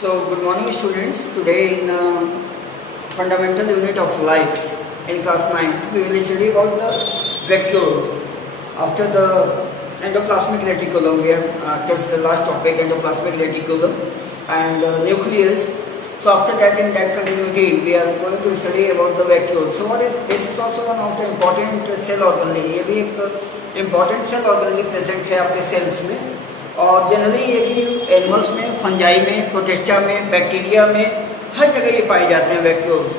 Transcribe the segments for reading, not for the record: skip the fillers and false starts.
So, good morning students. Today in fundamental unit of life in class 9th, we will study about the vacuole. After the endoplasmic reticulum, we have touched the last topic, endoplasmic reticulum and nucleus. So after that, in that continuity, we are going to study about the vacuole. So what is this is also one of the important cell organelle. ये भी एक important cell organelle present है आपके cells में. और generally ये कि animals में, फंजाई में, प्रोटेस्टा में, बैक्टीरिया में हर जगह ये पाए जाते हैं vacuoles.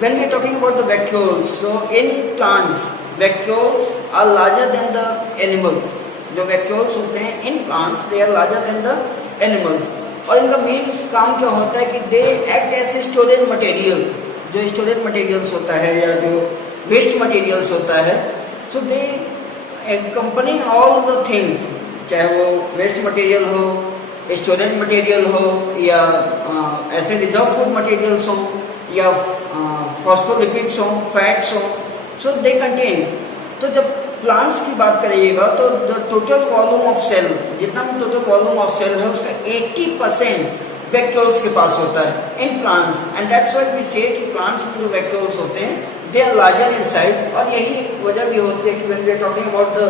When we are talking about the vacuoles, so in plants vacuoles are larger than the animals. जो वैक्यूल्स होते हैं in plants they are larger than the animals. और इनका मेन काम क्या होता है कि they act as storage material. जो स्टोरेज मटेरियल्स होता है या जो वेस्ट मटेरियल्स होता है, so they company all the things, चाहे वो वेस्ट मटेरियल हो, स्टोरेज मटेरियल हो, या ऐसे रिजर्व फूड मटेरियल्स हो, या फॉस्फोलिपिड्स हो, फैट्स हो, सो दे कंटेन. तो जब प्लांट्स की बात करिएगा तो टोटल वॉल्यूम ऑफ सेल, जितना भी टोटल वॉल्यूम ऑफ सेल है उसका 80% वैक्यूल्स के पास होता है in plants. And that's why we say कि प्लांट्स में जो वैक्यूल्स होते हैं they are larger in size. और यही एक वजह भी होती है कि when we are talking about the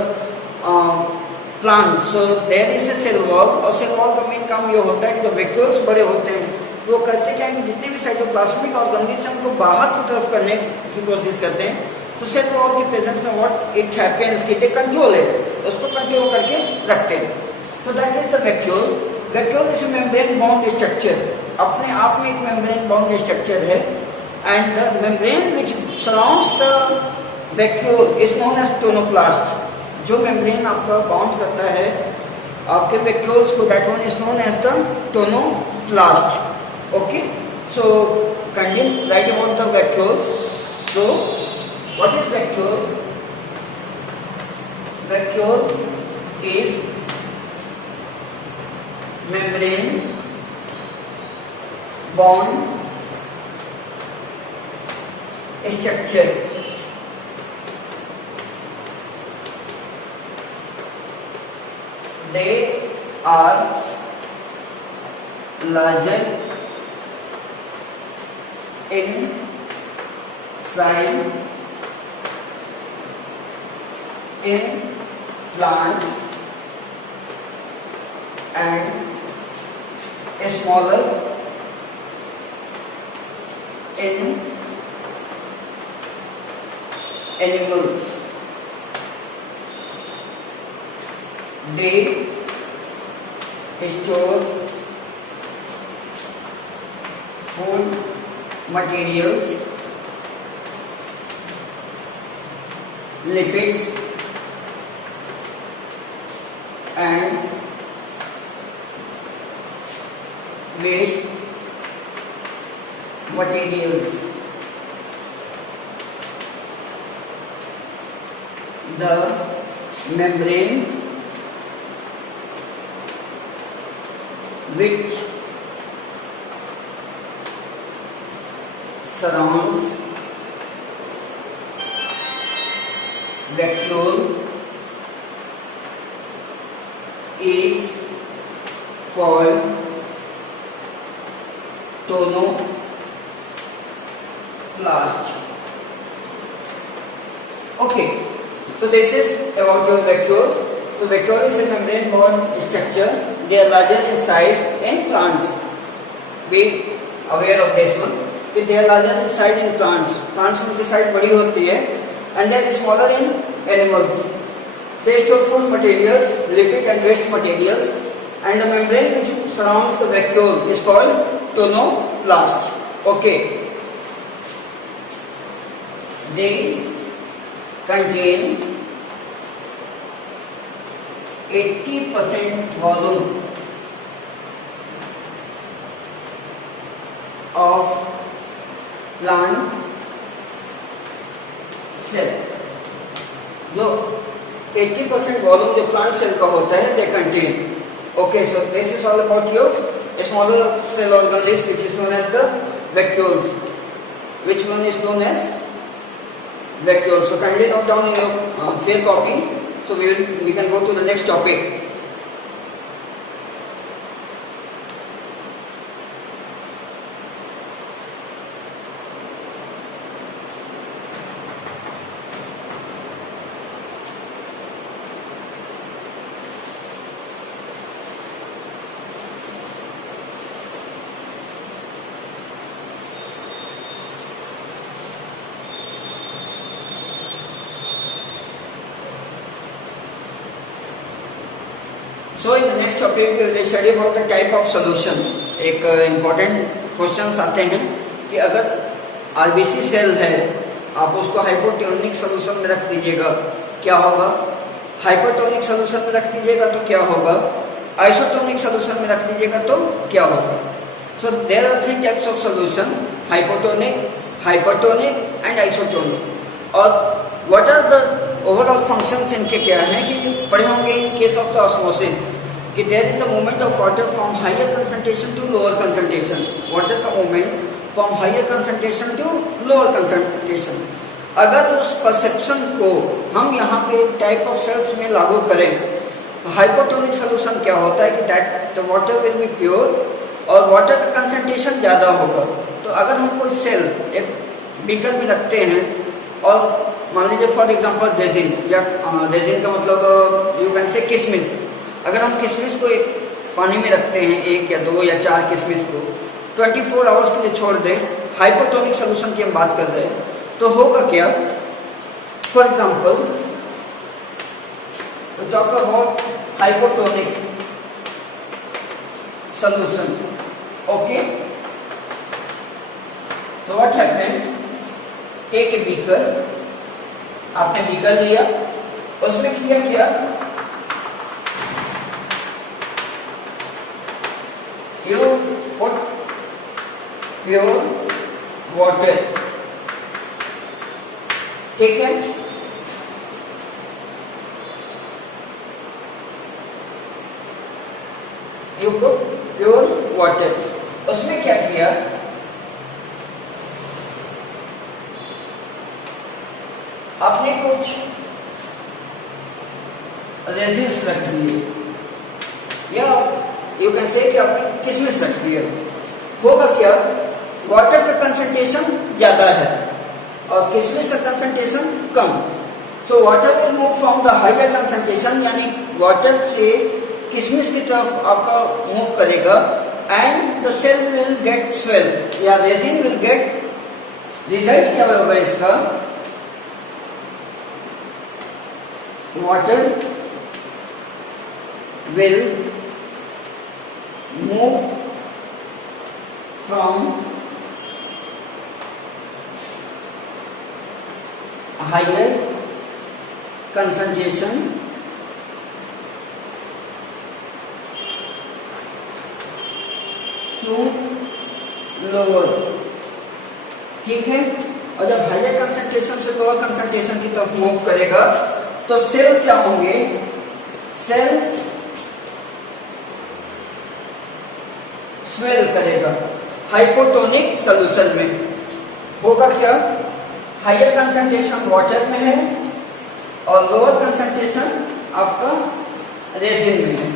plant, so there is a cell wall. और सेल वॉल का मेन काम ये होता है कि जो वैक्यूल्स बड़े होते हैं वो करते क्या है कि जितने भी साइटोप्लाज्मिक ऑर्गेनेल्स हैं उनको बाहर की तरफ करने की कोशिश करते हैं. तो सेल वॉल के प्रेजेंस में व्हाट इट हैपेंस कि दे कंट्रोल है, उसको कंट्रोल करके रखते हैं. So that is the vacuole. Vacuole is membrane bound structure, अपने आप में एक मेम्ब्रेन बाउंड स्ट्रक्चर है. And the membrane which surrounds the vacuole is known as tonoplast. जो मेम्ब्रेन आपका बाउंड करता है आपके वैक्यूल्स को, that one is known as the tonoplast. Okay, so can right about the vacuoles. So what is vacuole? Vacuole is membrane bound structure. They are larger in size in plants and smaller in animals. They store food materials, lipids and waste materials. The membrane which surrounds vacuole is called tonoplast. Okay, so this is about your vacuoles. So vacuole is a membrane bound structure. They are larger in size in plants. Be aware of this one. कि they are larger in size in plants. Plants में की size बड़ी होती है, and they are smaller in animals. They store food materials, lipid and waste materials, and the membrane which surrounds the vacuole is called tonoplast. Okay. They contain 80% volume of plant cell. जो 80% volume जो plant cell का होता है they contain. Okay, so this is all about your smaller cell organelles which is known as the vacuoles. Which one is known as vacuole. So kindly note down in your fair copy. So we can go to the next topic. So in the next topic we will study about the type of solution. एक important questions आते हैं कि अगर RBC cell है आप उसको hypotonic solution में रख दीजिएगा क्या होगा, हाइपोटोनिक सोल्यूशन में रख दीजिएगा तो क्या होगा, आइसोटोनिक सोल्यूशन में रख दीजिएगा तो क्या होगा. So there are three types of solution: hypotonic, hypertonic and isotonic. और what are the overall functions इनके क्या हैं कि पढ़े होंगे in case of the osmosis कि there is the movement of water from higher concentration to lower concentration. Water का movement from higher concentration to lower concentration. अगर उस परसेप्शन को हम यहाँ पे टाइप ऑफ सेल्स में लागू करें तो हाइपोटोनिक सोल्यूशन क्या होता है कि that the water will be pure और वाटर का कंसंट्रेशन ज़्यादा होगा. तो अगर हम कोई सेल एक बीकर में रखते हैं और मान लीजिए फॉर एग्जांपल रेजिन या रेजिन का मतलब यू कैन से किशमिश, अगर हम किशमिश को एक पानी में रखते हैं, एक या दो या चार किशमिश को 24 आवर्स के लिए छोड़ दें, हाइपोटोनिक सोल्यूशन की हम बात कर रहे हैं, तो होगा क्या. For example talk about hypotonic solution. Okay, तो what happens, take a beaker, आपने बीकर लिया, उसमें किया क्या, you put pure water, ठीक है. You put pure water, उसमें क्या किया, आपने कुछ रेजिन्स रख दिए या यू कैन से कि आपने किशमिश रख दिया. होगा क्या, वाटर का कंसंट्रेशन ज्यादा है और किशमिश का कंसंट्रेशन कम. So water will move from the higher concentration, यानी वाटर से किशमिश की तरफ आपका मूव करेगा and the cell will get swell या रेजिन विल गेट. रिजल्ट क्या होगा इसका, water will move from higher concentration to lower, ठीक है. और जब हाइयर कंसंट्रेशन से लोअर कंसंट्रेशन की तरफ मूव करेगा तो सेल क्या होंगे, सेल स्वेल करेगा. हाइपोटोनिक सोल्यूशन में होगा क्या, हायर कंसंट्रेशन वाटर में है और लोअर कंसंट्रेशन आपका रेजिन में है.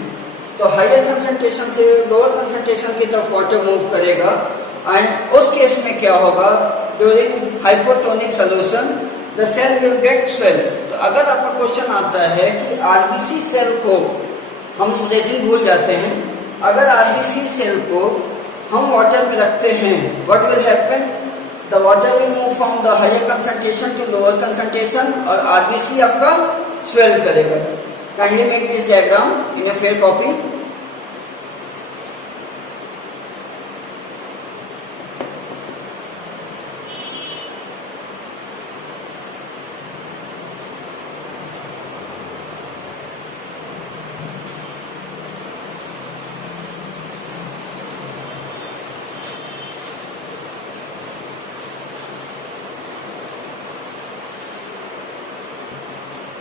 तो हायर कंसंट्रेशन से लोअर कंसंट्रेशन की तरफ वाटर मूव करेगा एंड उस केस में क्या होगा, during hypotonic solution the cell will get swell. तो अगर आपका क्वेश्चन आता है कि आरबीसी सेल को हम रेजिन भूल जाते हैं, अगर आरबीसी सेल को हम वाटर में रखते हैं, what will happen, the water will move from the higher concentration to lower concentration और आरबीसी आपका स्वेल करेगा. Kindly make this diagram in a fair copy.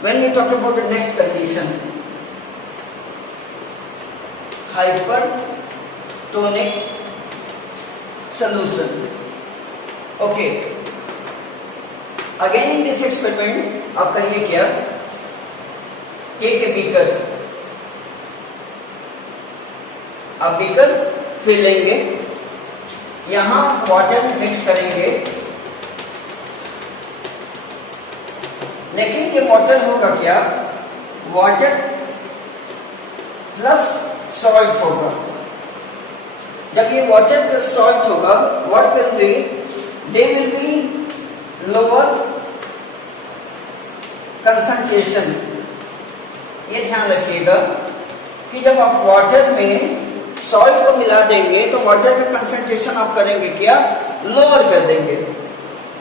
When we talk about the next condition, hypertonic solution. Okay. Again in this experiment, आप करिए क्या, take a beaker, आप beaker फिर लेंगे, यहां वाटर मिक्स करेंगे, लेकिन ये वाटर होगा क्या, वाटर प्लस सॉल्ट होगा. जब ये वाटर प्लस सॉल्ट होगा, what will be, they will be lower concentration. ये ध्यान रखिएगा कि जब आप वाटर में सॉल्ट को मिला देंगे तो वाटर का कंसंट्रेशन आप करेंगे क्या, लोअर कर देंगे।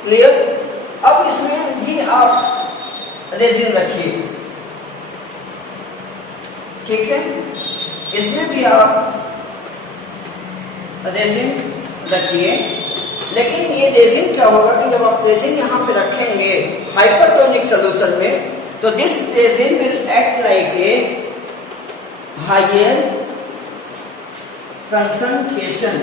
क्लियर। अब इसमें भी आप रेजिन रखिए, ठीक है, इसमें भी आप रेजिन रखिए। लेकिन ये रेजिन क्या होगा कि जब आप रेजिन यहाँ पे रखेंगे हाइपरटोनिक सॉल्यूशन में, तो this resin will act like a higher concentration.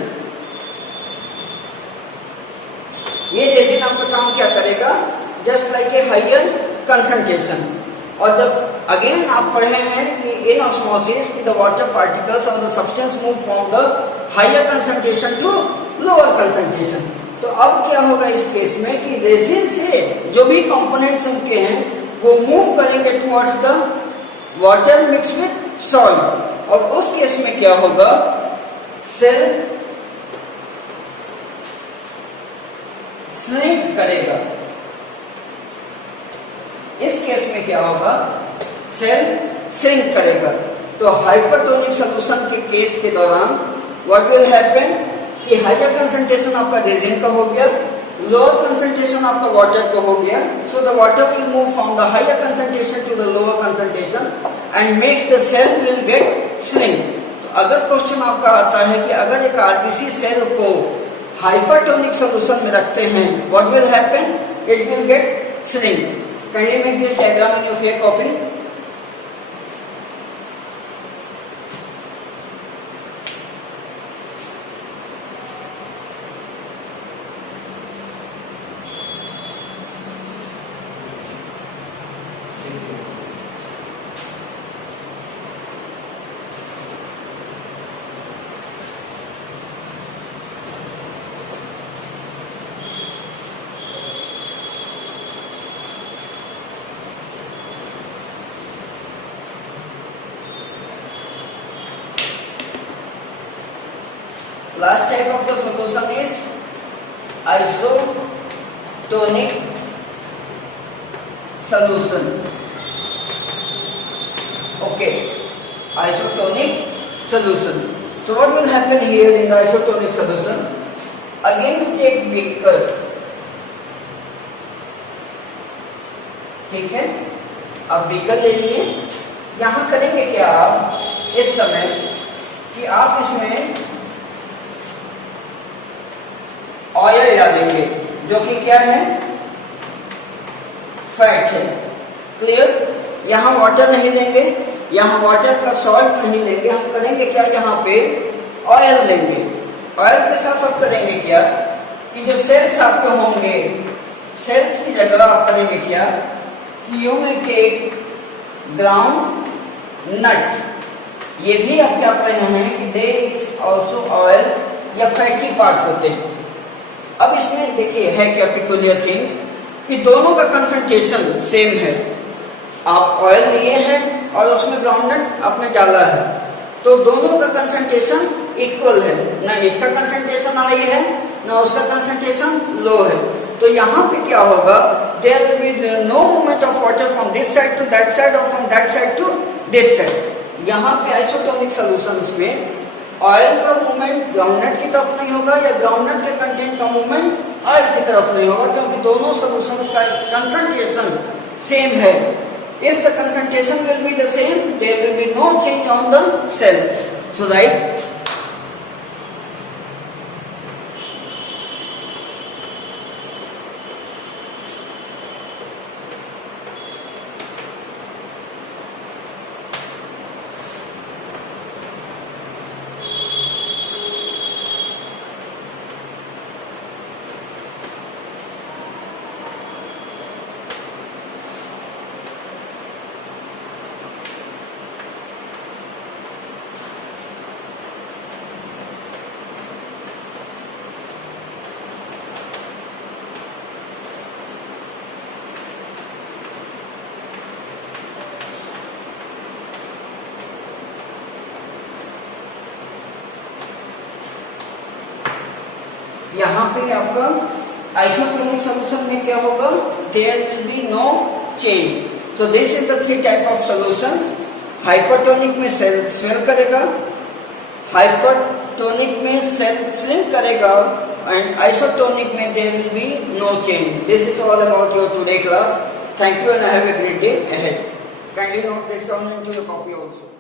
ये रेजिन आपका काम क्या करेगा, just like a higher concentration. और जब अगेन आप पढ़े हैं कि in osmosis the water particles of the substance move from the higher concentration to lower concentration. तो अब क्या होगा इस केस में कि रेजिन से जो भी कंपोनेंट्स उनके हैं वो मूव करेंगे towards the water mix with salt. और उस केस में क्या होगा, सेल श्रिंक करेगा। इस केस में क्या होगा, सेल श्रिंक करेगा। तो हाइपरटोनिक सॉल्यूशन के केस के दौरान व्हाट विल हैपन कि हाइयर कंसंट्रेशन आपका रेजिन का हो गया, लोअर कंसंट्रेशन आपका वाटर का हो गया। So the water will move from the higher concentration to the lower concentration and makes the cell will get shrink. तो अगर क्वेश्चन आपका आता है कि अगर एक आरबीसी सेल को हाइपरटोनिक सॉल्यूशन में रखते हैं, what will happen, it will get shrink. Can you make this diagram in your fair copy? Last type of the solution is isotonic solution. Okay, isotonic solution. So what will happen here in the isotonic solution? Again we take beaker, ठीक है, अब beaker ले लिए। यहां करेंगे क्या आप इस समय कि आप इसमें ऑयल डालेंगे जो कि क्या है, फैट है। क्लियर। यहां वाटर नहीं लेंगे, यहां वाटर प्लस सॉल्ट नहीं लेंगे, हम करेंगे क्या, यहां पे ऑयल लेंगे। ऑयल के साथ आप करेंगे क्या कि जो सेल्स आपके होंगे, सेल्स की जगह आप करेंगे क्या कि you will take ground nut. ये भी आप क्या कर रहे हैं कि दे इज ऑल्सो ऑयल या फैटी पार्ट होते हैं। अब इसमें देखिए है क्या पिकुलियर थिंग्स कि दोनों का कंसंट्रेशन सेम है। आप ऑयल लिए हैं और उसमें ग्राउंडनट आपने डाला है, तो दोनों का कंसंट्रेशन इक्वल है, ना इसका कंसंट्रेशन हाई है ना उसका कंसंट्रेशन लो है। तो यहाँ पे क्या होगा, there will be no movement of water from this side to that side और from that side to this side. यहाँ पे आइसोटोनिक सॉल्यूशंस में ऑयल का मूवमेंट ग्राउंडनट की तरफ नहीं होगा या ग्राउंडनट के कंटेंट का मूवमेंट ऑयल की तरफ नहीं होगा, क्योंकि दोनों सॉल्यूशंस का कंसंट्रेशन सेम है। If the concentration will be the same, there will be no change on the cell. So right. यहाँ पे आपका आइसोटोनिक सॉल्यूशन में क्या होगा, there will be no change. So this is the three type of solutions hypertonic में cell swell करेगा, hypertonic में cell shrink करेगा, and isotonic में there will be no change. This is all about your today class. Thank you and have a great day ahead. Kindly note this down into your copy also.